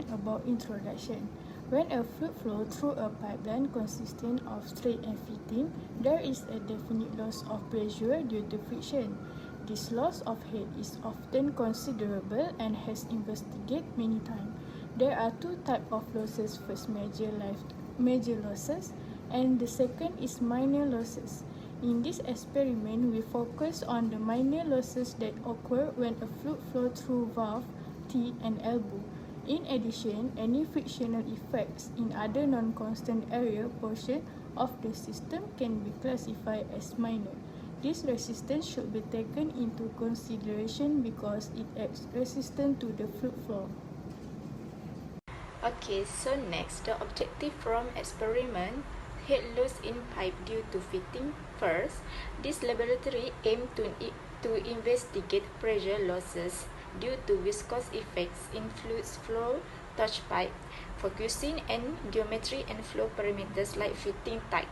explain about introduction. When a fluid flows through a pipeline consisting of straight and fitting, there is a definite loss of pressure due to friction. This loss of head is often considerable and has investigated many times. There are two types of losses. First, major losses, and the second is minor losses. In this experiment, we focus on the minor losses that occur when a fluid flows through valve, teeth, and elbow. In addition, any frictional effects in other non-constant area portion of the system can be classified as minor. This resistance should be taken into consideration because it acts resistant to the fluid flow. Okay, so next, the objective from experiment, head loss in pipe due to fitting. First, this laboratory aimed to investigate pressure losses due to viscous effects in fluids flow touch pipe, focusing on geometry and flow parameters like fitting type.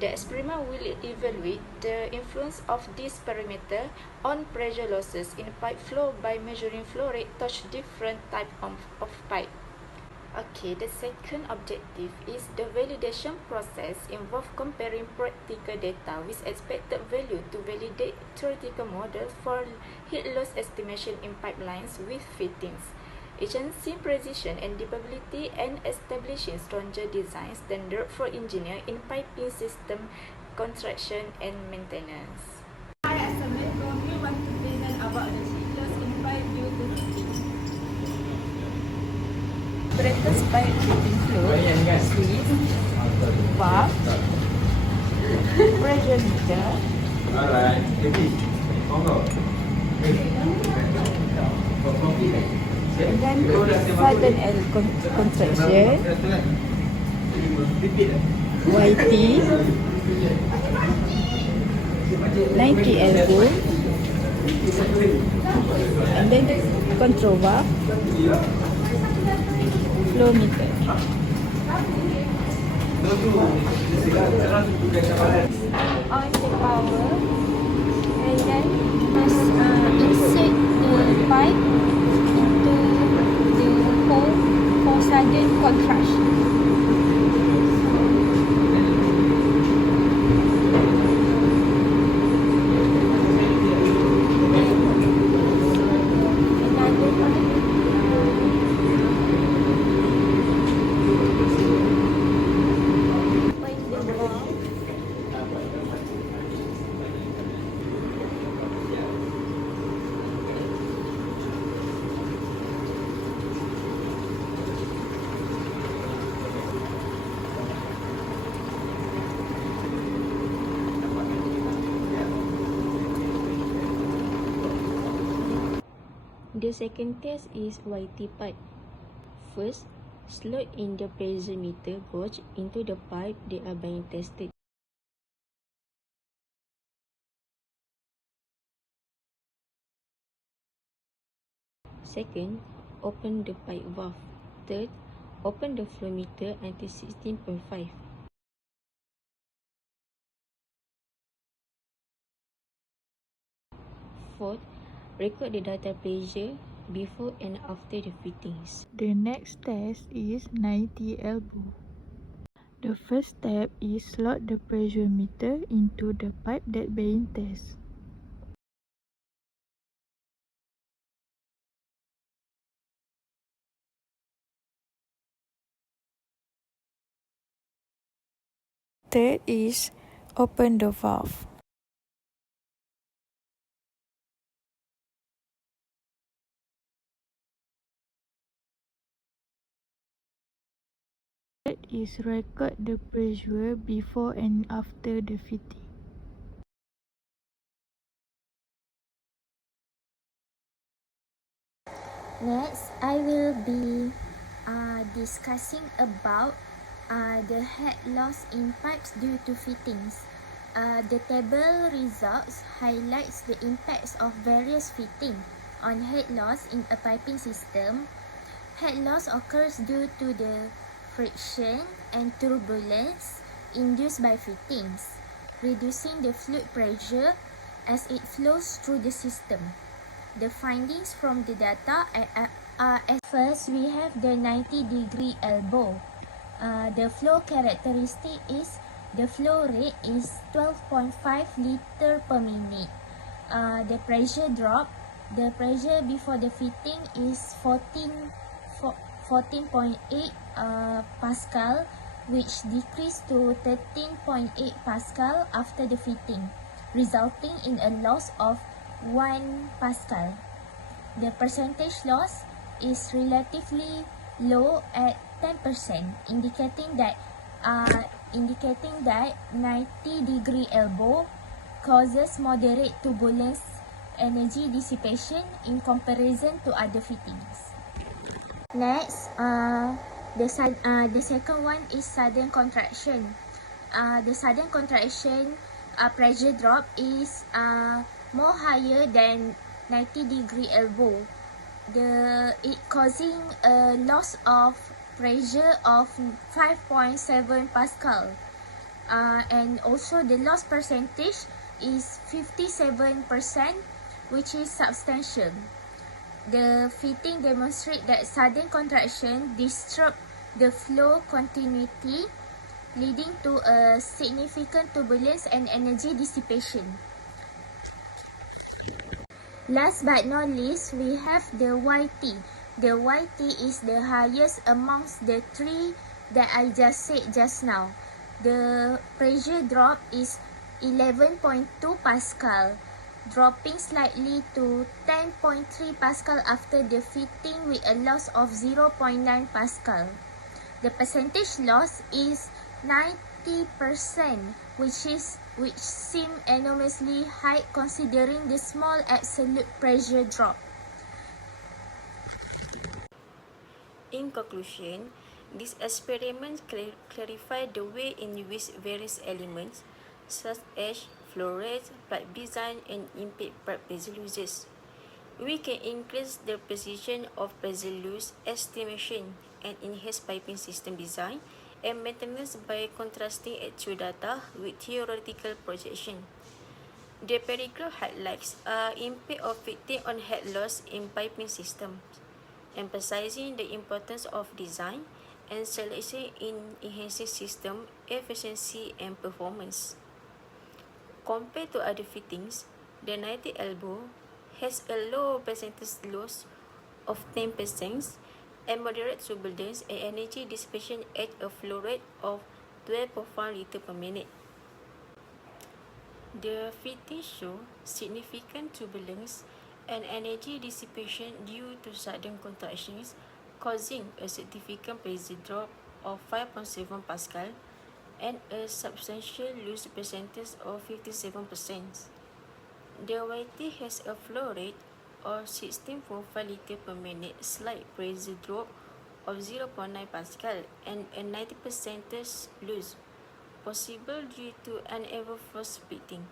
The experiment will evaluate the influence of this parameter on pressure losses in pipe flow by measuring flow rate touch different type of pipe. Okay, the second objective is the validation process involves comparing practical data with expected value to validate theoretical models for heat loss estimation in pipelines with fittings, agency precision and dependability, and establishing stronger design standard for engineer in piping system construction and maintenance. Hi, Assalamualaikum. We want to present about the heat loss in pipe due to fitting. Apparatus pipe fitting flow, sleeve, valve, pressure meter, dan sudden L contraction, YT, 90 elbow, and then control valve, flow meter. On the power, and then must insert the pipe into the hole for sudden contraction. The second test is YT pipe. First, slot in the pressure meter gauge into the pipe that are being tested. Second, open the pipe valve. Third, open the flow meter until 16.5. Fourth, record the data pressure before and after the fittings. The next test is 90 elbow. The first step is slot the pressure meter into the pipe that being tested. Third is open the valve. Third is record the pressure before and after the fitting. Next, I will be discussing about the head loss in pipes due to fittings. The table results highlights the impacts of various fitting on head loss in a piping system. Head loss occurs due to the friction and turbulence induced by fittings, reducing the fluid pressure as it flows through the system. The findings from the data At first, we have the 90-degree elbow. The flow characteristic is the flow rate is 12.5 liter per minute. The pressure drop, the pressure before the fitting is 14.8 Pascal, which decreased to 13.8 Pascal after the fitting, resulting in a loss of 1 Pascal. The percentage loss is relatively low at 10%, indicating that 90-degree elbow causes moderate turbulence energy dissipation in comparison to other fittings. Next, the second one is sudden contraction. The sudden contraction pressure drop is more higher than 90-degree elbow. It causing a loss of pressure of 5.7 Pascal. And also the loss percentage is 57%, which is substantial. The fitting demonstrates that sudden contraction disrupts the flow continuity, leading to a significant turbulence and energy dissipation. Last but not least, we have the YT. The YT is the highest amongst the three that I just said just now. The pressure drop is 11.2 Pascal, dropping slightly to 10.3 Pascal after the fitting with a loss of 0.9 Pascal. The percentage loss is 90%, which seems enormously high considering the small absolute pressure drop. In conclusion, this experiment clarify the way in which various elements, such as flow rate, pipe design, and impact pipe pressure losses, we can increase the precision of pressure loss estimation and enhance piping system design and maintenance by contrasting actual data with theoretical projection. The paragraph highlights impact of fitting on head loss in piping systems, emphasizing the importance of design and selection in enhancing system efficiency and performance. Compared to other fittings, the 90 elbow has a low percentage loss of 10% and moderate turbulence and energy dissipation at a flow rate of 12.5 liters per minute. The fitting show significant turbulence and energy dissipation due to sudden contractions, causing a significant pressure drop of 5.7 Pascal and a substantial loss percentage of 57%. The YT has a flow rate of 16.5 liters per minute, slight pressure drop of 0.9 Pascal, and a 90% loss, possible due to uneven force fitting.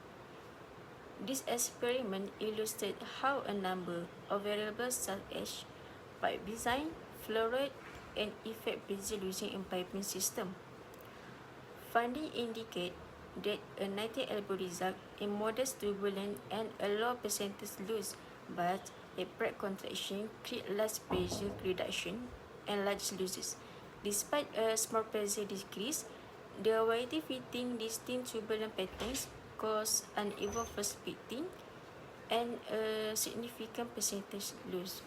This experiment illustrates how a number of variables such as pipe design, flow rate, and effect pressure losing in piping system. Findings indicate that a 90 elbow result in modest turbulence and a low percentage loss, but a pipe contraction creates large pressure reduction and large losses. Despite a small pressure decrease, the YT fitting distinct turbulent patterns cause uneven force fitting and a significant percentage loss.